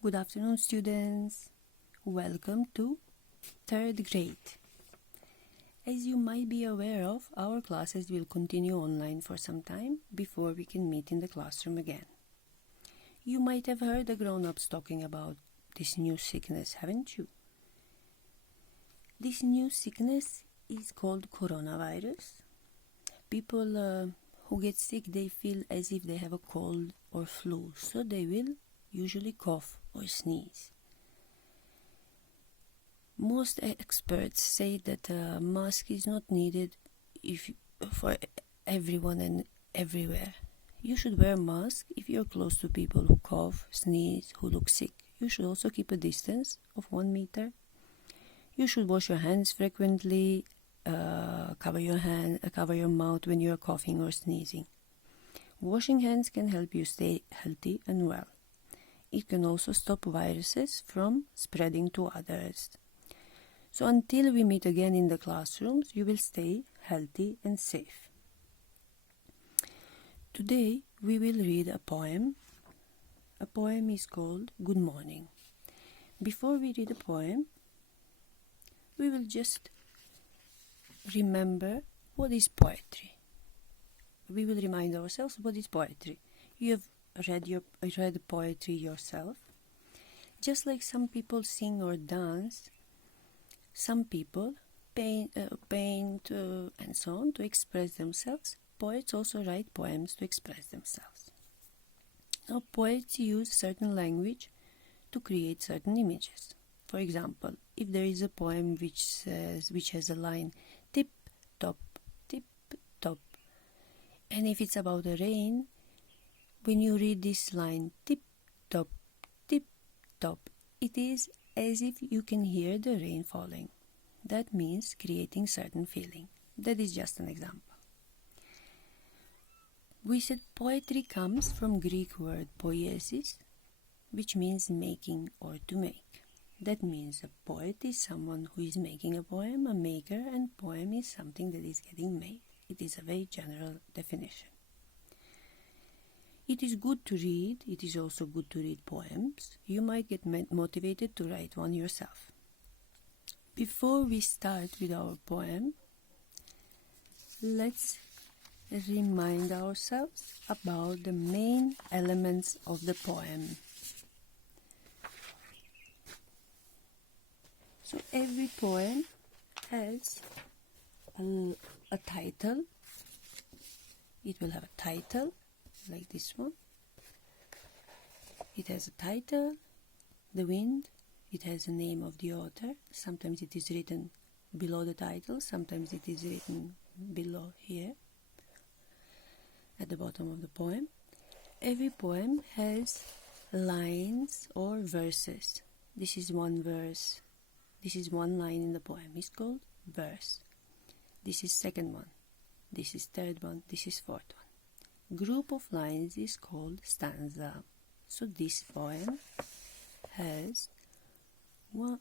Good afternoon, students. Welcome to third grade. As you might be aware of, our classes will continue online for some time before we can meet in the classroom again. You might have heard the grown-ups talking about this new sickness, haven't you? This new sickness is called coronavirus. People who get sick, they feel as if they have a cold or flu, so they will usually cough or sneeze. Most experts say that a mask is not needed for everyone and everywhere. You should wear a mask if you're close to people who cough, sneeze, who look sick. You should also keep a distance of 1 meter. You should wash your hands frequently, cover your mouth when you're coughing or sneezing. Washing hands can help you stay healthy and well. It can also stop viruses from spreading to others. So until we meet again in the classrooms, you will stay healthy and safe. Today we will read a poem. A poem is called Good Morning. Before we read the poem, we will just remember what is poetry. We will remind ourselves what is poetry. You have read poetry yourself. Just like some people sing or dance, some people paint and so on to express themselves. Poets also write poems to express themselves. Now, poets use certain language to create certain images. For example, if there is a poem which has a line tip top, and if it's about the rain, when you read this line tip top, it is as if you can hear the rain falling. That means creating certain feeling. That is just an example. We said poetry comes from Greek word poiesis, which means making or to make. That means a poet is someone who is making a poem, a maker, and poem is something that is getting made. It is a very general definition. It is good to read. It is also good to read poems. You might get motivated to write one yourself. Before we start with our poem, let's remind ourselves about the main elements of the poem. So every poem has a title. It will have a title like this one. It has a title, The Wind. It has the name of the author. Sometimes it is written below the title, sometimes it is written below here at the bottom of the poem. Every poem has lines or verses. This is one verse. This is one line in the poem. It's called verse. This is second one. This is third one. This is fourth one. Group of lines is called stanza. So this poem has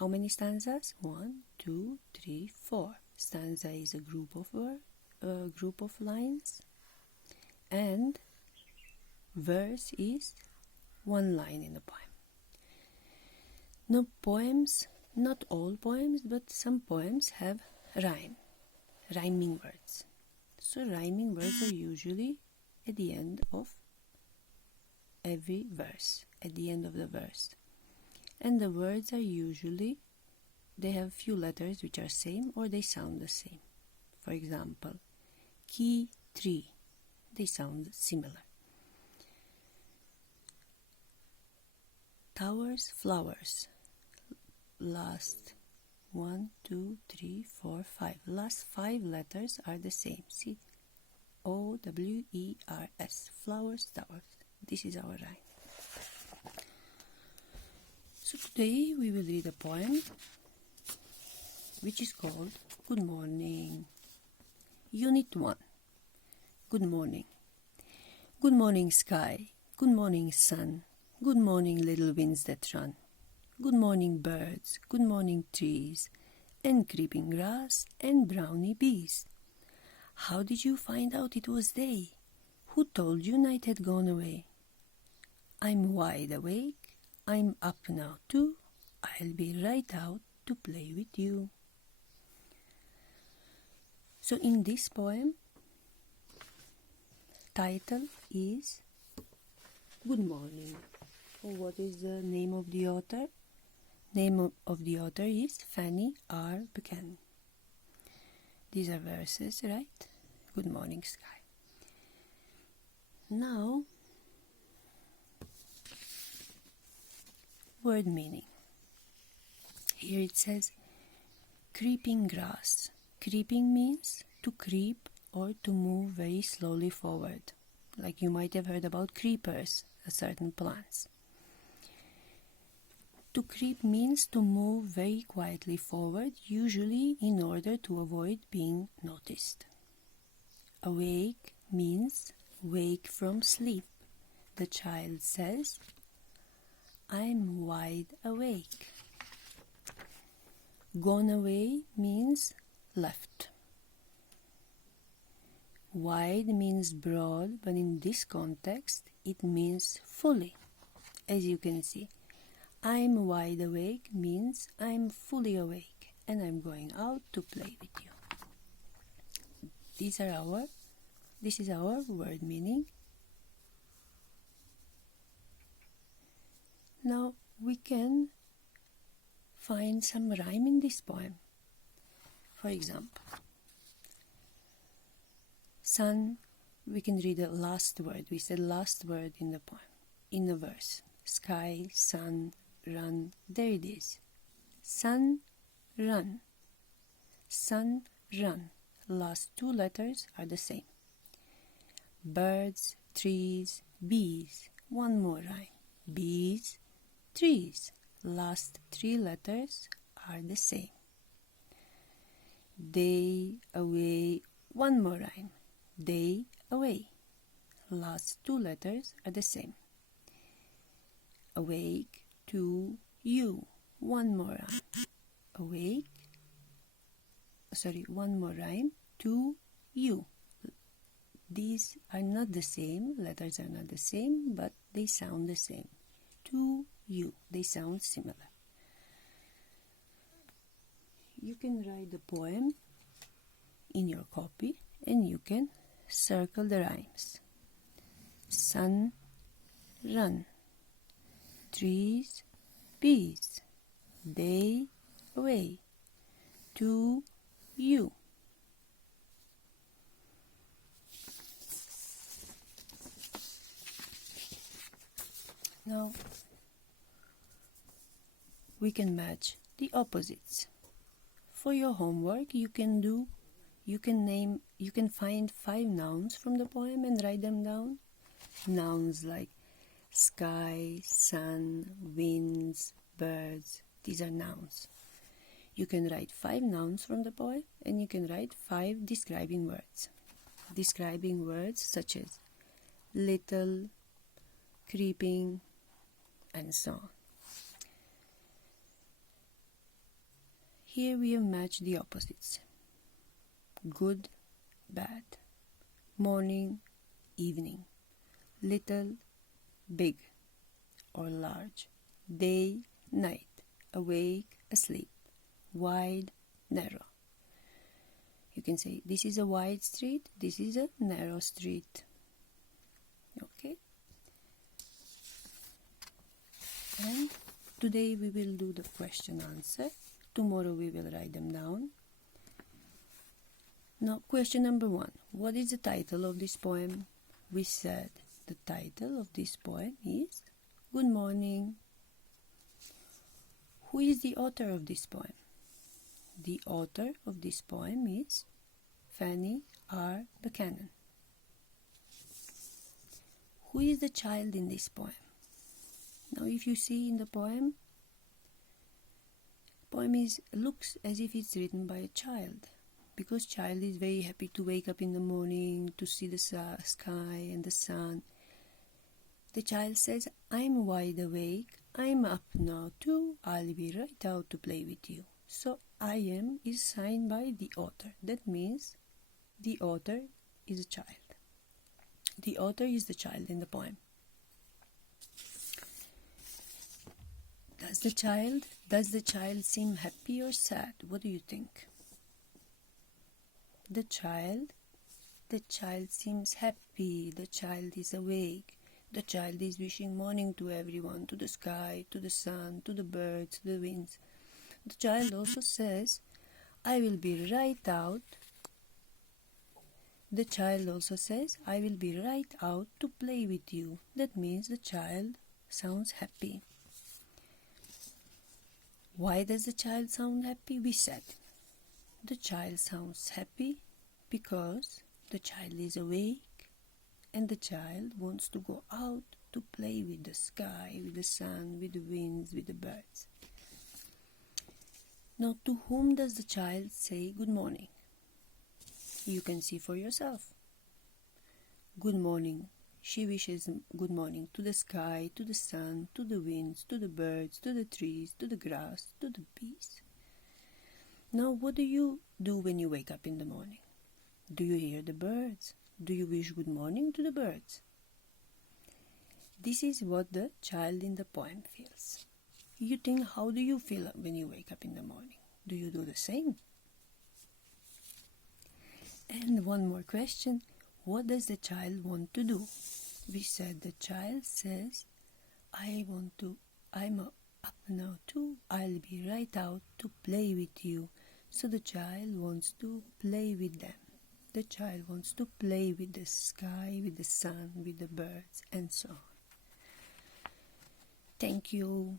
how many stanzas? 1, 2, 3, 4. Stanza is a group of lines, and verse is one line in the poem. Now, poems, not all poems, but some poems have rhyming words. So rhyming words are usually at the end of every verse, at the end of the verse. And the words are usually, they have few letters which are same or they sound the same. For example, key, tree, they sound similar. Towers, flowers. Last 1, 2, 3, 4, 5. Last 5 letters are the same. See, O-W-E-R-S. Flowers, towers. This is our rhyme. So today we will read a poem which is called Good Morning. Unit 1. Good morning. Good morning, sky. Good morning, sun. Good morning, little winds that run. Good morning, birds. Good morning, trees. And creeping grass and brownie bees. How did you find out it was day? Who told you night had gone away? I'm wide awake. I'm up now too. I'll be right out to play with you. So in this poem, title is Good Morning. What is the name of the author? Name of the author is Fanny R. Buchanan. These are verses, right? Good morning, sky. Now, word meaning. Here it says creeping grass. Creeping means to creep or to move very slowly forward. Like you might have heard about creepers, certain plants. To creep means to move very quietly forward, usually in order to avoid being noticed. Awake means wake from sleep. The child says, I'm wide awake. Gone away means left. Wide means broad, but in this context, it means fully. As you can see, I'm wide awake means I'm fully awake and I'm going out to play with you. This is our word meaning. Now we can find some rhyme in this poem. For example, sun, we can read the last word. We said last word in the poem, in the verse. Sky, sun, run. There it is. Sun, run. Sun, run. Last two letters are the same. Birds, trees, bees. One more rhyme. Bees, trees. Last three letters are the same. Day, away. One more rhyme. Day, away. Last two letters are the same. Awake to you. One more rhyme. One more rhyme. To you. These are not the same. Letters are not the same, but they sound the same. To you. They sound similar. You can write the poem in your copy and you can circle the rhymes. Sun, run. Trees, bees. Day, away. To you. Now we can match the opposites. For your homework, you can find 5 nouns from the poem and write them down. Nouns like sky, sun, winds, birds. These are nouns. You can write 5 nouns from the poem and you can write 5 describing words. Describing words such as little, creeping, and so on. Here we have matched the opposites. Good, bad. Morning, evening. Little, big or large. Day, night. Awake, asleep. Wide, narrow. You can say this is a wide street, this is a narrow street. Okay? And today we will do the question answer. Tomorrow we will write them down. Now, question number 1. What is the title of this poem? We said the title of this poem is Good Morning. Who is the author of this poem? The author of this poem is Fanny R. Buchanan. Who is the child in this poem? Now, if you see in the poem looks as if it's written by a child, because child is very happy to wake up in the morning to see the sky and the sun. The child says, I'm wide awake, I'm up now too, I'll be right out to play with you. So I am is signed by the author. That means the author is a child. The author is the child in the poem. Does the child seem happy or sad? What do you think? The child seems happy. The child is awake. The child is wishing morning to everyone, to the sky, to the sun, to the birds, to the winds. The child also says, I will be right out. The child also says, I will be right out to play with you. That means the child sounds happy. Why does the child sound happy? We said the child sounds happy because the child is awake and the child wants to go out to play with the sky, with the sun, with the winds, with the birds. Now, to whom does the child say good morning? You can see for yourself. Good morning. She wishes good morning to the sky, to the sun, to the winds, to the birds, to the trees, to the grass, to the bees. Now, what do you do when you wake up in the morning? Do you hear the birds? Do you wish good morning to the birds? This is what the child in the poem feels. You think, how do you feel when you wake up in the morning? Do you do the same? And one more question. What does the child want to do? We said the child says, I'm up now too. I'll be right out to play with you. So the child wants to play with them. The child wants to play with the sky, with the sun, with the birds, and so on. Thank you.